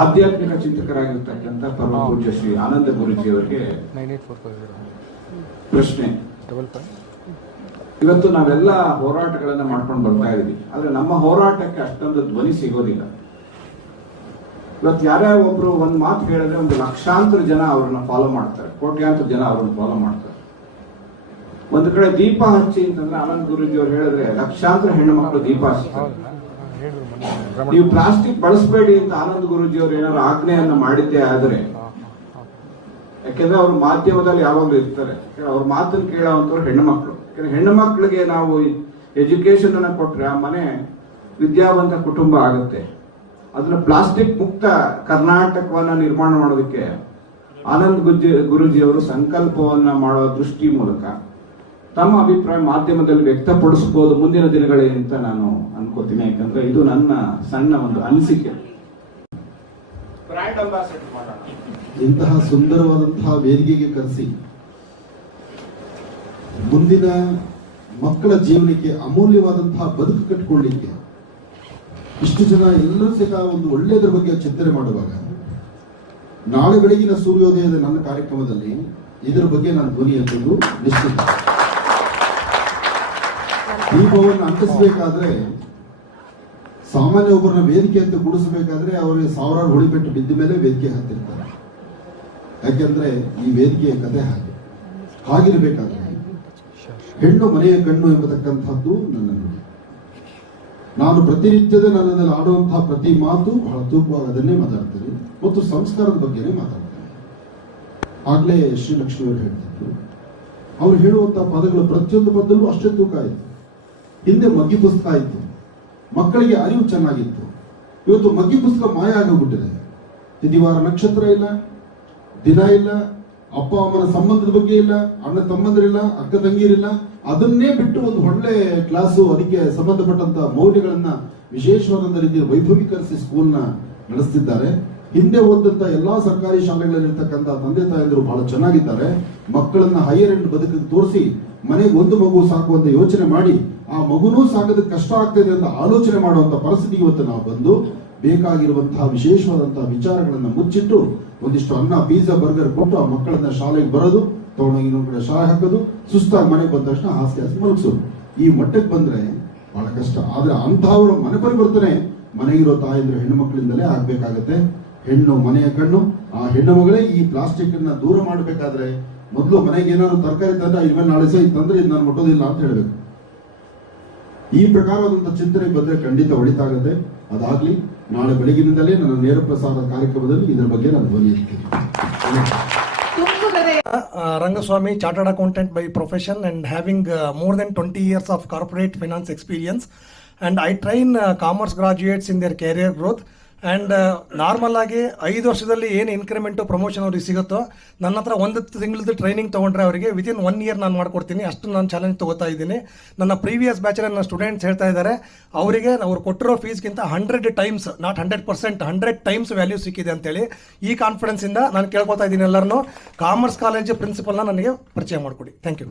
ಆಧ್ಯಾತ್ಮಿಕ ಚಿಂತಕರಾಗಿರ್ತಕ್ಕಂಥ ಪರಮ ಪೂಜ್ಯ ಶ್ರೀ ಆನಂದ ಗುರುಜಿಯವರಿಗೆ ಪ್ರಶ್ನೆ. ಇವತ್ತು ನಾವೆಲ್ಲ ಹೋರಾಟಗಳನ್ನ ಮಾಡ್ಕೊಂಡು ಬರ್ತಾ ಇದೀವಿ. ಆದ್ರೆ ನಮ್ಮ ಹೋರಾಟಕ್ಕೆ ಅಷ್ಟೊಂದು ಧ್ವನಿ ಸಿಗೋದಿಲ್ಲ. ಇವತ್ತು ಯಾರ್ಯಾರ ಒಬ್ರು ಒಂದ್ ಮಾತು ಹೇಳಿದ್ರೆ ಒಂದು ಲಕ್ಷಾಂತರ ಜನ ಅವ್ರನ್ನ ಫಾಲೋ ಮಾಡ್ತಾರೆ. ಕೋಟ್ಯಾಂತರ ಜನ ಅವ್ರನ್ನ ಫಾಲೋ ಮಾಡ್ತಾರೆ. ಒಂದು ಕಡೆ ದೀಪ ಹಚ್ಚಿ ಅಂತಂದ್ರೆ ಆನಂದ್ ಗುರುಜಿ ಅವ್ರು ಹೇಳಿದ್ರೆ ಲಕ್ಷಾಂತರ ಹೆಣ್ಣು ಮಕ್ಕಳು ದೀಪ ಹಚ್ತಾರೆ. ನೀವು ಪ್ಲಾಸ್ಟಿಕ್ ಬಳಸಬೇಡಿ ಅಂತ ಆನಂದ್ ಗುರುಜಿ ಅವರು ಏನಾದ್ರು ಆಜ್ಞೆಯನ್ನ ಮಾಡಿದ್ದೇ ಆದ್ರೆ ಯಾಕೆಂದ್ರೆ ಅವ್ರ ಮಾಧ್ಯಮದಲ್ಲಿ ಯಾವಾಗಲೂ ಇರ್ತಾರೆ. ಅವ್ರ ಮಾತನ್ನು ಕೇಳೋವಂಥವ್ರು ಹೆಣ್ಣು ಮಕ್ಕಳು ಯಾಕಂದ್ರೆ ಹೆಣ್ಣು ಮಕ್ಕಳಿಗೆ ನಾವು ಎಜುಕೇಶನ್ ಅನ್ನ ಕೊಟ್ರೆ ಆ ಮನೆ ವಿದ್ಯಾವಂತ ಕುಟುಂಬ ಆಗುತ್ತೆ. ಅದನ್ನ ಪ್ಲಾಸ್ಟಿಕ್ ಮುಕ್ತ ಕರ್ನಾಟಕವನ್ನ ನಿರ್ಮಾಣ ಮಾಡೋದಕ್ಕೆ ಆನಂದ್ ಗುಜ್ಜಿ ಗುರುಜಿ ಅವರು ಸಂಕಲ್ಪವನ್ನ ಮಾಡೋ ದೃಷ್ಟಿ ಮೂಲಕ ತಮ್ಮ ಅಭಿಪ್ರಾಯ ಮಾಧ್ಯಮದಲ್ಲಿ ವ್ಯಕ್ತಪಡಿಸಬಹುದು ಮುಂದಿನ ದಿನಗಳೇ ಅಂತ ನಾನು ಅನ್ಕೋತೀನಿ. ಯಾಕಂದ್ರೆ ಇದು ನನ್ನ ಸಣ್ಣ ಒಂದು ಅನಿಸಿಕೆ. ಇಂತಹ ಸುಂದರವಾದಂತಹ ವೇದಿಕೆಗೆ ಕರೆಸಿ ಮುಂದಿನ ಮಕ್ಕಳ ಜೀವನಕ್ಕೆ ಅಮೂಲ್ಯವಾದಂತಹ ಬದುಕು ಕಟ್ಕೊಳ್ಳಿಕ್ಕೆ ಇಷ್ಟು ಜನ ಎಲ್ಲರೂ ಸಹಿತ ಒಂದು ಒಳ್ಳೆಯದ್ರ ಬಗ್ಗೆ ಚಿಂತನೆ ಮಾಡುವಾಗ ನಾಳೆ ಬೆಳಗಿನ ಸೂರ್ಯೋದಯದ ನನ್ನ ಕಾರ್ಯಕ್ರಮದಲ್ಲಿ ಇದರ ಬಗ್ಗೆ ನಾನು ಧ್ವನಿ ಎಂದು ನಿಶ್ಚಿತ. ದೀಪವನ್ನು ಅಂಟಿಸಬೇಕಾದ್ರೆ ಸಾಮಾನ್ಯ ಒಬ್ಬರನ್ನ ವೇದಿಕೆ ಅಂತ ಕೂಡಿಸಬೇಕಾದ್ರೆ ಅವರಿಗೆ ಸಾವಿರಾರು ಹೊಳಿಪೆಟ್ಟು ಬಿದ್ದ ಮೇಲೆ ವೇದಿಕೆ ಹತ್ತಿರ್ತಾರೆ ಯಾಕೆಂದ್ರೆ ಈ ವೇದಿಕೆಯ ಕತೆ ಹಾಗೆ. ಹಾಗಿರಬೇಕಾದ್ರೆ ಹೆಣ್ಣು ಮನೆಯ ಕಣ್ಣು ಎಂಬತಕ್ಕಂಥದ್ದು ನನ್ನ ನುಡಿ ನಾನು ಪ್ರತಿನಿತ್ಯದ ನನ್ನಲ್ಲಿ ಆಡುವಂತಹ ಪ್ರತಿ ಮಾತು ಬಹಳ ತೂಕವಾಗಿ ಅದನ್ನೇ ಮಾತಾಡ್ತೇನೆ ಮತ್ತು ಸಂಸ್ಕಾರದ ಬಗ್ಗೆನೇ ಮಾತಾಡ್ತೇನೆ. ಆಗ್ಲೇ ಶ್ರೀಲಕ್ಷ್ಮಿಯವರು ಹೇಳ್ತಿದ್ರು. ಅವ್ರು ಹೇಳುವಂತಹ ಪದಗಳು ಪ್ರತಿಯೊಂದು ಪದಲ್ಲೂ ಅಷ್ಟೇ ತೂಕ ಆಯಿತು. ಹಿಂದೆ ಮಗ್ಗಿ ಪುಸ್ತಕ ಇತ್ತು. ಮಕ್ಕಳಿಗೆ ಅರಿವು ಚೆನ್ನಾಗಿತ್ತು. ಇವತ್ತು ಮಗ್ಗಿ ಪುಸ್ತಕ ಮಾಯ ಆಗೋಗ್ಬಿಟ್ಟಿದೆ. ತಿದಿವಾರ ನಕ್ಷತ್ರ ಇಲ್ಲ, ದಿನ ಇಲ್ಲ, ಅಪ್ಪ ಅಮ್ಮನ ಸಂಬಂಧದ ಬಗ್ಗೆ ಇಲ್ಲ, ಅಣ್ಣ ತಮ್ಮಂದಿರಿಲ್ಲ, ಅಕ್ಕ ತಂಗಿರಿಲ್ಲ. ಅದನ್ನೇ ಬಿಟ್ಟು ಒಂದು ಒಳ್ಳೆ ಕ್ಲಾಸು, ಅದಕ್ಕೆ ಸಂಬಂಧಪಟ್ಟಂತ ಮೌಲ್ಯಗಳನ್ನ ವಿಶೇಷವಾದಂತ ರೀತಿಯಲ್ಲಿ ವೈಭವೀಕರಿಸಿ ಸ್ಕೂಲ್ನ ನಡೆಸ್ತಿದ್ದಾರೆ. ಹಿಂದೆ ಓದಂತ ಎಲ್ಲಾ ಸರ್ಕಾರಿ ಶಾಲೆಗಳಲ್ಲಿರ್ತಕ್ಕಂಥ ತಂದೆ ತಾಯಂದಿರು ಬಹಳ ಚೆನ್ನಾಗಿದ್ದಾರೆ. ಮಕ್ಕಳನ್ನ ಹೈಯರ್ ಎಂಡ್ ಬದುಕಿಗೆ ತೋರಿಸಿ ಮನೆಗೆ ಒಂದು ಮಗು ಸಾಕುವಂತ ಯೋಚನೆ ಮಾಡಿ, ಆ ಮಗುನೂ ಸಾಕೋದಕ್ಕೆ ಕಷ್ಟ ಆಗ್ತದೆ ಅಂತ ಆಲೋಚನೆ ಮಾಡುವಂತ ಪರಿಸ್ಥಿತಿ ಇವತ್ತು ನಾವು ಬಂದು ಬೇಕಾಗಿರುವಂತಹ ವಿಶೇಷವಾದಂತಹ ವಿಚಾರಗಳನ್ನ ಮುಚ್ಚಿಟ್ಟು ಒಂದಿಷ್ಟು ಅನ್ನ ಪಿಜ್ಜಾ ಬರ್ಗರ್ ಕೊಟ್ಟು ಆ ಮಕ್ಕಳನ್ನ ಶಾಲೆಗೆ ಬರೋದು, ತಗೊಂಡೋಗಿ ಇನ್ನೊಂದು ಕಡೆ ಶಾಲೆ ಹಾಕೋದು, ಸುಸ್ತಾಗಿ ಮನೆಗೆ ಬಂದ ತಕ್ಷಣ ಹಾಸಿಗೆ ಹಾಸಿ ಮಲಗಿಸೋದು. ಈ ಮಟ್ಟಕ್ಕೆ ಬಂದ್ರೆ ಬಹಳ ಕಷ್ಟ. ಆದ್ರೆ ಅಂತಹವರ ಮನೆ ಪರಿವರ್ತನೆ ಮನೆಗಿರೋ ತಾಯಂದ್ರೆ ಹೆಣ್ಣು ಮಕ್ಕಳಿಂದಲೇ ಆಗ್ಬೇಕಾಗತ್ತೆ. ಹೆಣ್ಣು ಮನೆಯ ಕಣ್ಣು, ಆ ಹೆಣ್ಣು ಮಗಳೇ ಈ ಪ್ಲಾಸ್ಟಿಕ್ ಅನ್ನ ದೂರ ಮಾಡಬೇಕಾದ್ರೆ ಮೊದಲು ಮನೆಗೆ ಏನಾದ್ರು ತರಕಾರಿ ತಂದ್ರೆ ಇವೆಲ್ಲ ನಾಳೆ ಸಹ ತಂದ್ರೆ ಇದು ನಾನು ಮುಟ್ಟೋದಿಲ್ಲ ಅಂತ ಹೇಳಬೇಕು. ಈ ಪ್ರಕಾರದಂತ ಚಿಂತನೆ ಬಂದ್ರೆ ಖಂಡಿತ ಒಳಿತಾಗುತ್ತೆ. ಅದಾಗ್ಲಿ ನಾಳೆ ಬೆಳಗಿನಿಂದಲೇ ನನ್ನ ನೇರ ಪ್ರಸಾರ ಕಾರ್ಯಕ್ರಮದಲ್ಲಿ ಇದರ ಬಗ್ಗೆ ನಾನು ಬರೆಯುತ್ತೇನೆ Rangaswamy chartered accountant by profession and having more than twenty years of corporate finance experience and I train commerce graduates in their career growth and normal ಆಗಿ ಐದು ವರ್ಷದಲ್ಲಿ ಏನು ಇನ್ಕ್ರಿಮೆಂಟು ಪ್ರಮೋಷನ್ ಅವ್ರಿಗೆ ಸಿಗುತ್ತೋ, ನನ್ನ ಹತ್ರ ಒಂದು ತಿಂಗಳದ್ದು ಟ್ರೈನಿಂಗ್ ತೊಗೊಂಡ್ರೆ ಅವರಿಗೆ ವಿತಿನ್ ಒನ್ ಇಯರ್ ನಾನು ಮಾಡ್ಕೊಡ್ತೀನಿ. ಅಷ್ಟು ನಾನು ಚಾಲೆಂಜ್ ತೊಗೋತಾ ಇದ್ದೀನಿ. ನನ್ನ ಪ್ರೀವಿಯಸ್ ಬ್ಯಾಚಲ್ಲಿ ನನ್ನ ಸ್ಟೂಡೆಂಟ್ಸ್ ಹೇಳ್ತಾ ಇದ್ದಾರೆ, ಅವರಿಗೆ ಅವ್ರು ಕೊಟ್ಟಿರೋ ಫೀಸ್ಗಿಂತ hundred times not hundred percent hundred times value ಸಿಕ್ಕಿದೆ ಅಂತೇಳಿ ಈ ಕಾನ್ಫಿಡೆನ್ಸಿಂದ ನಾನು ಕೇಳ್ಕೊತಾ ಇದ್ದೀನಿ ಎಲ್ಲರನ್ನೂ. ಕಾಮರ್ಸ್ ಕಾಲೇಜ್ ಪ್ರಿನ್ಸಿಪಲ್ನ ನನಗೆ ಪರಿಚಯ ಮಾಡಿಕೊಡಿ. Thank you